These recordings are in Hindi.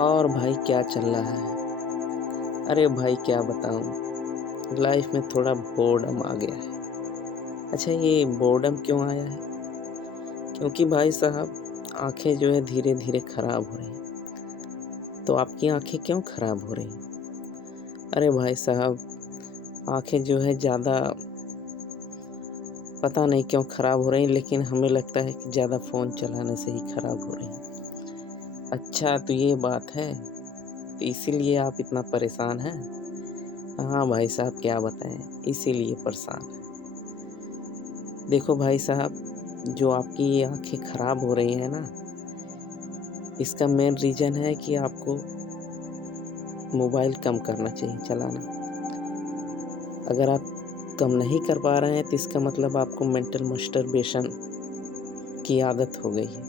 और भाई क्या चल रहा है? अरे भाई क्या बताऊँ, लाइफ में थोड़ा बोर्डम आ गया है। अच्छा ये बोर्डम क्यों आया है? क्योंकि भाई साहब आँखें जो है धीरे-धीरे खराब हो रही हैं। तो आपकी आँखें क्यों खराब हो रही हैं? अरे भाई साहब आँखें जो है ज़्यादा पता नहीं क्यों खराब हो रही हैं, लेकिन हमें लगता है कि ज़्यादा फ़ोन चलाने से ही खराब हो रही हैं। अच्छा तो ये बात है, तो इसीलिए आप इतना परेशान हैं? हाँ भाई साहब क्या बताएँ, इसीलिए परेशान हैं। देखो भाई साहब, जो आपकी ये आँखें खराब हो रही हैं ना, इसका मेन रीज़न है कि आपको मोबाइल कम करना चाहिए चलाना। अगर आप कम नहीं कर पा रहे हैं तो इसका मतलब आपको मेंटल मस्टरबेशन की आदत हो गई है।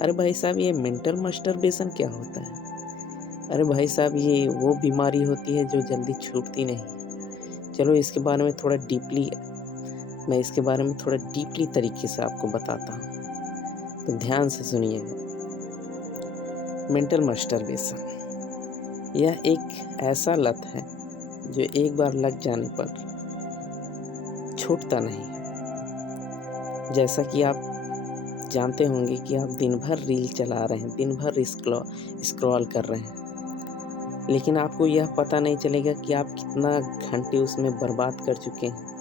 अरे भाई साहब ये मेंटल मस्टरबेशन क्या होता है? अरे भाई साहब ये वो बीमारी होती है जो जल्दी छूटती नहीं है। चलो इसके बारे में थोड़ा डीपली मैं इसके बारे में थोड़ा डीपली तरीके से आपको बताता हूँ, तो ध्यान से सुनिएगा। मेंटल मास्टरबेशन यह एक ऐसा लत है जो एक बार लग जाने पर छूटता नहीं है। जैसा कि आप जानते होंगे कि आप दिन भर रील चला रहे हैं, दिन भर स्क्रॉल कर रहे हैं, लेकिन आपको यह पता नहीं चलेगा कि आप कितना घंटे उसमें बर्बाद कर चुके हैं,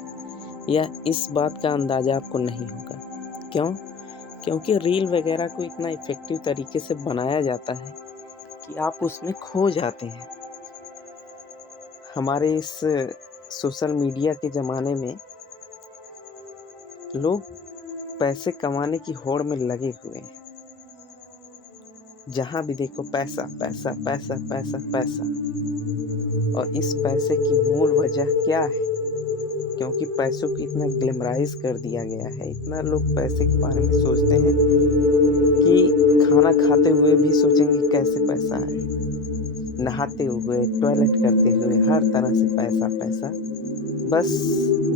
या इस बात का अंदाज़ा आपको नहीं होगा। क्यों? क्योंकि रील वगैरह को इतना इफ़ेक्टिव तरीके से बनाया जाता है कि आप उसमें खो जाते हैं। हमारे इस सोशल मीडिया के ज़माने में लोग पैसे कमाने की होड़ में लगे हुए हैं। जहाँ भी देखो पैसा, पैसा, पैसा, पैसा, पैसा। और इस पैसे की मूल वजह क्या है? क्योंकि पैसों को इतना ग्लैमराइज कर दिया गया है, इतना लोग पैसे के बारे में सोचते हैं कि खाना खाते हुए भी सोचेंगे कैसे पैसा आए, नहाते हुए, टॉयलेट करते हुए, हर तरह से पैसा पैसा। बस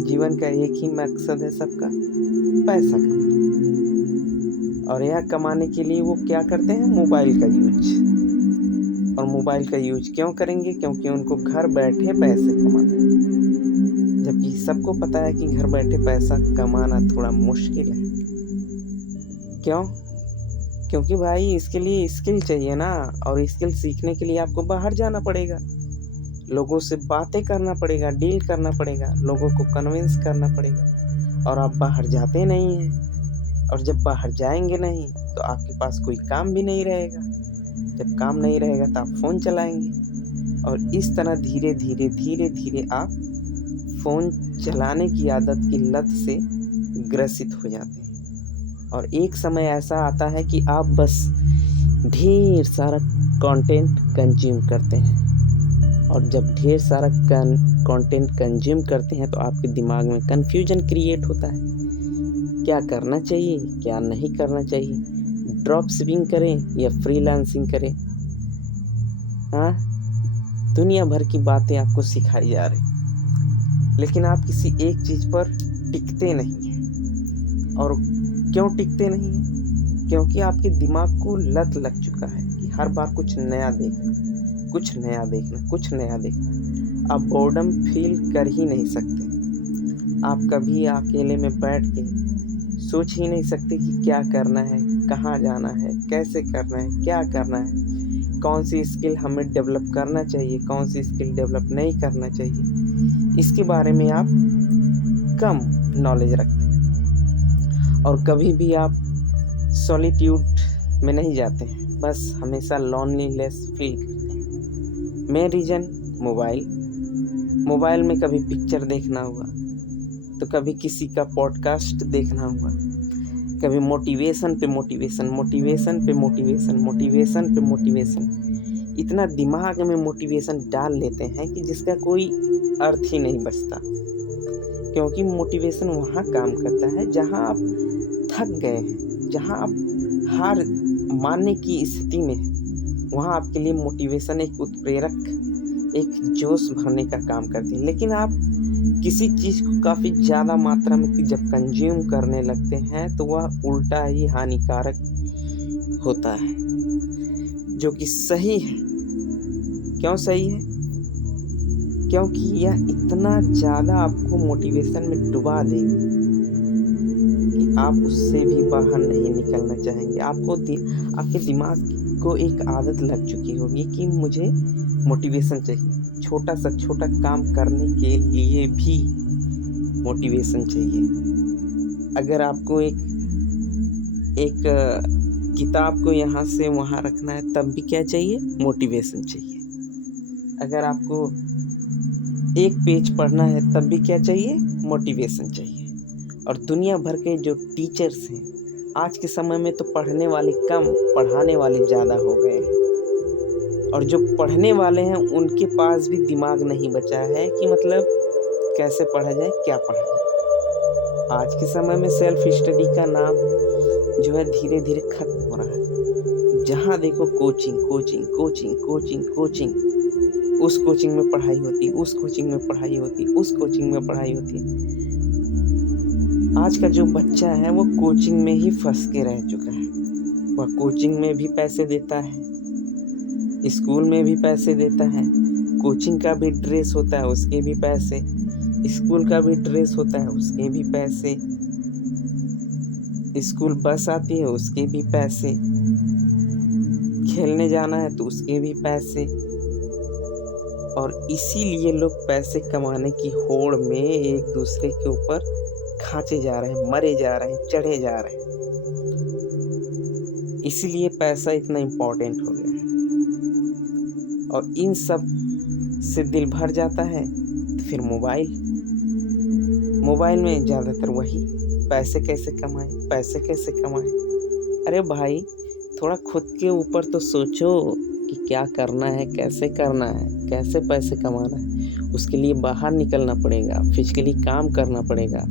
जीवन का एक ही मकसद है सबका, पैसा कमाना। और यह कमाने के लिए वो क्या करते हैं? मोबाइल का यूज। और मोबाइल का यूज क्यों करेंगे? क्योंकि उनको घर बैठे पैसे कमाना है। जबकि सबको पता है कि घर बैठे पैसा कमाना थोड़ा मुश्किल है। क्यों? क्योंकि भाई इसके लिए स्किल चाहिए ना, और स्किल सीखने के लिए आपको बाहर जाना पड़ेगा, लोगों से बातें करना पड़ेगा, डील करना पड़ेगा, लोगों को कन्विंस करना पड़ेगा। और आप बाहर जाते नहीं हैं, और जब बाहर जाएंगे नहीं तो आपके पास कोई काम भी नहीं रहेगा। जब काम नहीं रहेगा तो आप फ़ोन चलाएंगे, और इस तरह धीरे धीरे धीरे धीरे आप फ़ोन चलाने की आदत की लत से ग्रसित हो जाते हैं। और एक समय ऐसा आता है कि आप बस ढेर सारा कंटेंट कंज्यूम करते हैं, और जब ढेर सारा कंटेंट कंज्यूम करते हैं तो आपके दिमाग में कन्फ्यूजन क्रिएट होता है। क्या करना चाहिए, क्या नहीं करना चाहिए, ड्रॉप शिपिंग करें या फ्रीलांसिंग करें। हाँ, दुनिया भर की बातें आपको सिखाई जा रही, लेकिन आप किसी एक चीज़ पर टिकते नहीं हैं। और क्यों टिकते नहीं हैं? क्योंकि आपके दिमाग को लत लग चुका है कि हर बार कुछ नया देखना, कुछ नया देखना, कुछ नया देखना। आप बोर्डम फील कर ही नहीं सकते। आप कभी अकेले में बैठ के सोच ही नहीं सकते कि क्या करना है, कहाँ जाना है, कैसे करना है, क्या करना है, कौन सी स्किल हमें डेवलप करना चाहिए, कौन सी स्किल डेवलप नहीं करना चाहिए। इसके बारे में आप कम नॉलेज रखते हैं। और कभी भी आप सॉलिट्यूड में नहीं जाते हैं, बस हमेशा लोनलीनेस फील करते हैं। मेन रीज़न मोबाइल में कभी पिक्चर देखना हुआ, तो कभी किसी का पॉडकास्ट देखना हुआ, कभी मोटिवेशन पे मोटिवेशन, मोटिवेशन पे मोटिवेशन, मोटिवेशन पे मोटिवेशन। इतना दिमाग में मोटिवेशन डाल लेते हैं कि जिसका कोई अर्थ ही नहीं बचता। क्योंकि मोटिवेशन वहाँ काम करता है जहाँ आप थक गए हैं, जहाँ आप हार मानने की स्थिति में हैं। वहाँ आपके लिए मोटिवेशन एक उत्प्रेरक, एक जोश भरने का काम करती है। लेकिन आप किसी चीज़ को काफ़ी ज़्यादा मात्रा में जब कंज्यूम करने लगते हैं तो वह उल्टा ही हानिकारक होता है। जो कि सही है। क्यों सही है? क्योंकि यह इतना ज़्यादा आपको मोटिवेशन में डुबा देगी कि आप उससे भी बाहर नहीं निकलना चाहेंगे। आपके दिमाग को एक आदत लग चुकी होगी कि मुझे मोटिवेशन चाहिए। छोटा से छोटा काम करने के लिए भी मोटिवेशन चाहिए। अगर आपको एक किताब को यहाँ से वहाँ रखना है तब भी क्या चाहिए? मोटिवेशन चाहिए। अगर आपको एक पेज पढ़ना है तब भी क्या चाहिए? मोटिवेशन चाहिए। और दुनिया भर के जो टीचर्स हैं आज के समय में तो पढ़ने वाले कम, पढ़ाने वाले ज़्यादा हो गए हैं। और जो पढ़ने वाले हैं उनके पास भी दिमाग नहीं बचा है कि मतलब कैसे पढ़ा जाए, क्या पढ़ा जाए। आज के समय में सेल्फ स्टडी का नाम जो है धीरे धीरे खत्म हो रहा है। जहाँ देखो coaching coaching coaching coaching coaching, उस कोचिंग में पढ़ाई होती, उस कोचिंग में पढ़ाई होती, उस कोचिंग में पढ़ाई होती। आज का जो बच्चा है वो कोचिंग में ही फंस के रह चुका है। वह कोचिंग में भी पैसे देता है, स्कूल में भी पैसे देता है, कोचिंग का भी ड्रेस होता है उसके भी पैसे, स्कूल का भी ड्रेस होता है उसके भी पैसे, स्कूल बस आती है उसके भी पैसे, खेलने जाना है तो उसके भी पैसे। और इसीलिए लोग पैसे कमाने की होड़ में एक दूसरे के ऊपर खांचे जा रहे हैं, मरे जा रहे हैं, चढ़े जा रहे हैं। इसीलिए पैसा इतना इम्पोर्टेंट हो गया है। और इन सब से दिल भर जाता है तो फिर मोबाइल में ज़्यादातर वही पैसे कैसे कमाएं, पैसे कैसे कमाएं। अरे भाई थोड़ा खुद के ऊपर तो सोचो कि क्या करना है, कैसे करना है, कैसे पैसे कमाना है। उसके लिए बाहर निकलना पड़ेगा, फिजिकली काम करना पड़ेगा,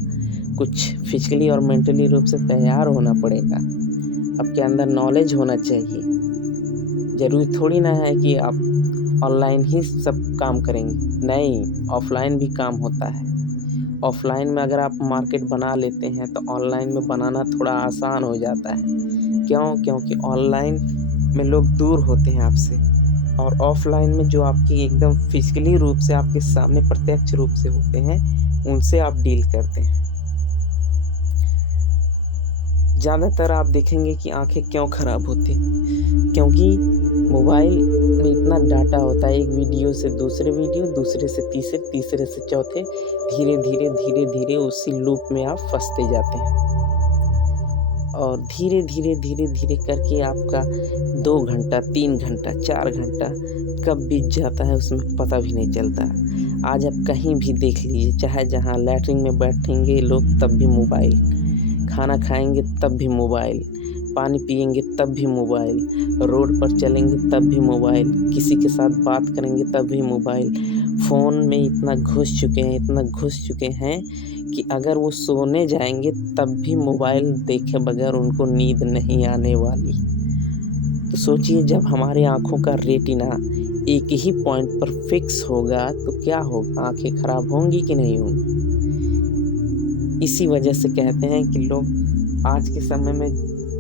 कुछ फिजिकली और मेंटली रूप से तैयार होना पड़ेगा। आपके अंदर नॉलेज होना चाहिए। ज़रूरी थोड़ी ना है कि आप ऑनलाइन ही सब काम करेंगे, नहीं, ऑफलाइन भी काम होता है। ऑफलाइन में अगर आप मार्केट बना लेते हैं तो ऑनलाइन में बनाना थोड़ा आसान हो जाता है। क्यों? क्योंकि ऑनलाइन में लोग दूर होते हैं आपसे, और ऑफलाइन में जो आपकी एकदम फिजिकली रूप से आपके सामने प्रत्यक्ष रूप से होते हैं उनसे आप डील करते हैं। ज़्यादातर आप देखेंगे कि आंखें क्यों ख़राब होती, क्योंकि मोबाइल में इतना डाटा होता है, एक वीडियो से दूसरे वीडियो, दूसरे से तीसरे, तीसरे से चौथे, धीरे धीरे धीरे धीरे उसी लूप में आप फंसते जाते हैं। और धीरे धीरे धीरे धीरे करके आपका 2 घंटा, 3 घंटा, 4 घंटा कब बीत जाता है उसमें पता भी नहीं चलता। आज आप कहीं भी देख लीजिए, चाहे जहाँ लैट्रिन में बैठेंगे लोग तब भी मोबाइल, खाना खाएंगे तब भी मोबाइल, पानी पिएंगे तब भी मोबाइल, रोड पर चलेंगे तब भी मोबाइल, किसी के साथ बात करेंगे तब भी मोबाइल। फ़ोन में इतना घुस चुके हैं कि अगर वो सोने जाएंगे तब भी मोबाइल देखे बगैर उनको नींद नहीं आने वाली। तो सोचिए, जब हमारे आँखों का रेटिना एक ही पॉइंट पर फिक्स होगा तो क्या होगा, आँखें खराब होंगी कि नहीं होंगी। इसी वजह से कहते हैं कि लोग आज के समय में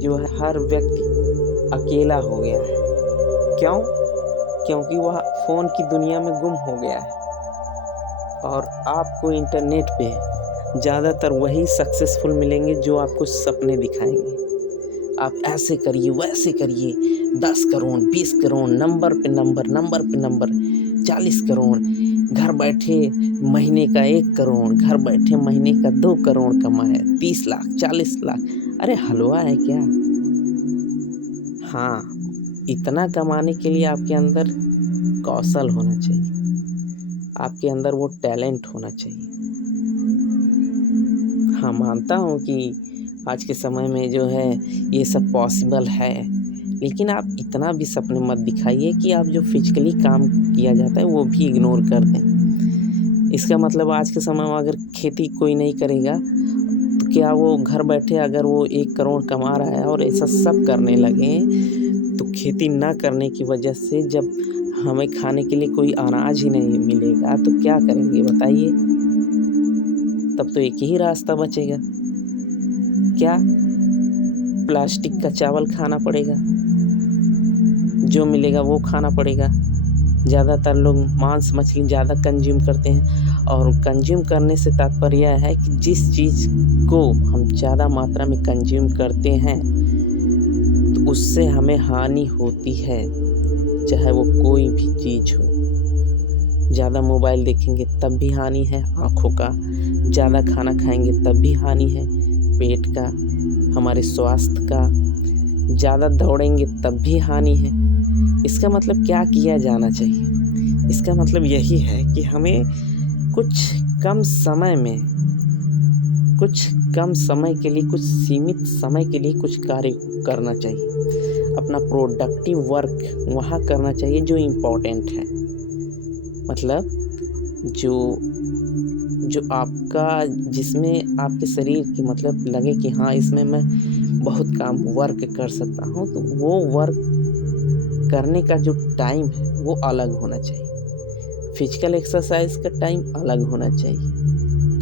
जो है हर व्यक्ति अकेला हो गया है। क्यों? क्योंकि वह फ़ोन की दुनिया में गुम हो गया है। और आपको इंटरनेट पे ज़्यादातर वही सक्सेसफुल मिलेंगे जो आपको सपने दिखाएंगे। आप ऐसे करिए, वैसे करिए, 10 करोड़, 20 करोड़, नंबर पे नंबर, 40 करोड़, घर बैठे महीने का 1 करोड़, घर बैठे महीने का 2 करोड़ कमाए, 30 लाख, 40 लाख। अरे हलवा है क्या? हाँ, इतना कमाने के लिए आपके अंदर कौशल होना चाहिए, आपके अंदर वो टैलेंट होना चाहिए। हाँ, मानता हूँ कि आज के समय में जो है ये सब पॉसिबल है, लेकिन आप इतना भी सपने मत दिखाइए कि आप जो फिजिकली काम किया जाता है वो भी इग्नोर कर दें। इसका मतलब आज के समय में अगर खेती कोई नहीं करेगा तो क्या वो घर बैठे अगर वो 1 करोड़ कमा रहा है और ऐसा सब करने लगे तो खेती ना करने की वजह से जब हमें खाने के लिए कोई अनाज ही नहीं मिलेगा तो क्या करेंगे बताइए। तब तो एक ही रास्ता बचेगा, क्या? प्लास्टिक का चावल खाना पड़ेगा। जो मिलेगा वो खाना पड़ेगा। ज़्यादातर लोग मांस मछली ज़्यादा कंज्यूम करते हैं और कंज्यूम करने से तात्पर्य यह है कि जिस चीज़ को हम ज़्यादा मात्रा में कंज्यूम करते हैं तो उससे हमें हानि होती है, चाहे वो कोई भी चीज़ हो। ज़्यादा मोबाइल देखेंगे तब भी हानि है आँखों का, ज़्यादा खाना खाएंगे तब भी हानि है पेट का, हमारे स्वास्थ्य का, ज़्यादा दौड़ेंगे तब भी हानि है। इसका मतलब क्या किया जाना चाहिए? इसका मतलब यही है कि हमें कुछ कम समय में, कुछ कम समय के लिए, कुछ सीमित समय के लिए कुछ कार्य करना चाहिए। अपना प्रोडक्टिव वर्क वहाँ करना चाहिए जो इम्पोर्टेंट है। मतलब जो आपका, जिसमें आपके शरीर की मतलब लगे कि हाँ इसमें मैं बहुत काम वर्क कर सकता हूँ, तो वो वर्क करने का जो टाइम है वो अलग होना चाहिए। फिजिकल एक्सरसाइज का टाइम अलग होना चाहिए,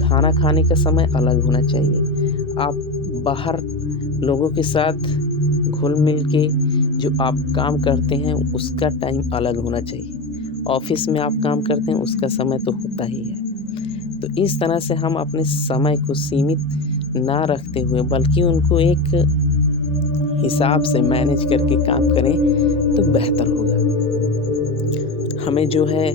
खाना खाने का समय अलग होना चाहिए। आप बाहर लोगों के साथ घुल मिल के जो आप काम करते हैं उसका टाइम अलग होना चाहिए। ऑफिस में आप काम करते हैं उसका समय तो होता ही है। तो इस तरह से हम अपने समय को सीमित ना रखते हुए बल्कि उनको एक हिसाब से मैनेज करके काम करें तो बेहतर होगा। हमें जो है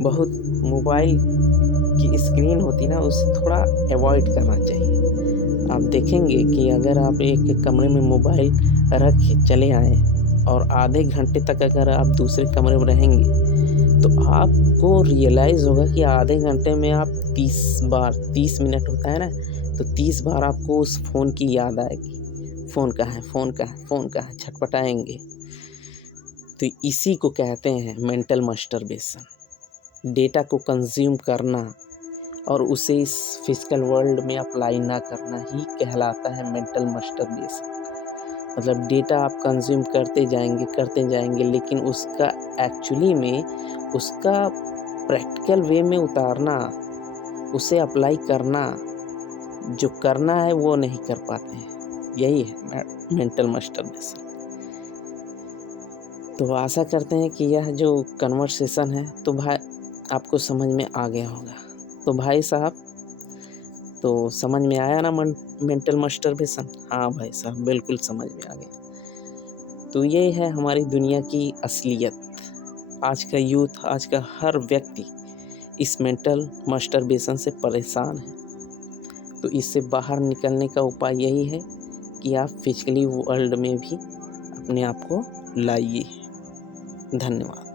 बहुत मोबाइल की स्क्रीन होती ना उसे थोड़ा अवॉइड करना चाहिए। आप देखेंगे कि अगर आप एक कमरे में मोबाइल रख के चले आएँ और आधे घंटे तक अगर आप दूसरे कमरे में रहेंगे तो आपको रियलाइज़ होगा कि आधे घंटे में आप 30 मिनट होता है ना, तो 30 बार आपको उस फ़ोन की याद आएगी। फ़ोन कहाँ है, फ़ोन कहाँ है, फ़ोन कहाँ है, छटपटाएँगे। तो इसी को कहते हैं मेंटल मस्टरबेशन। डेटा को कंज़्यूम करना और उसे इस फिज़िकल वर्ल्ड में अप्लाई ना करना ही कहलाता है मेंटल मस्टरबेशन। मतलब डेटा आप कंज़्यूम करते जाएंगे लेकिन उसका एक्चुअली में उसका प्रैक्टिकल वे में उतारना, उसे अप्लाई करना, जो करना है वो नहीं कर पाते हैं। यही है मेंटल मस्टरबेशन। तो आशा करते हैं कि यह जो कन्वर्सेशन है तो भाई आपको समझ में आ गया होगा। तो भाई साहब, तो समझ में आया ना मेंटल मस्टरबेशन? हाँ भाई साहब, बिल्कुल समझ में आ गया। तो ये है हमारी दुनिया की असलियत। आज का यूथ, आज का हर व्यक्ति इस मेंटल मस्टरबेशन से परेशान है। तो इससे बाहर निकलने का उपाय यही है कि आप फिजिकली वर्ल्ड में भी अपने आप को लाइए। धन्यवाद।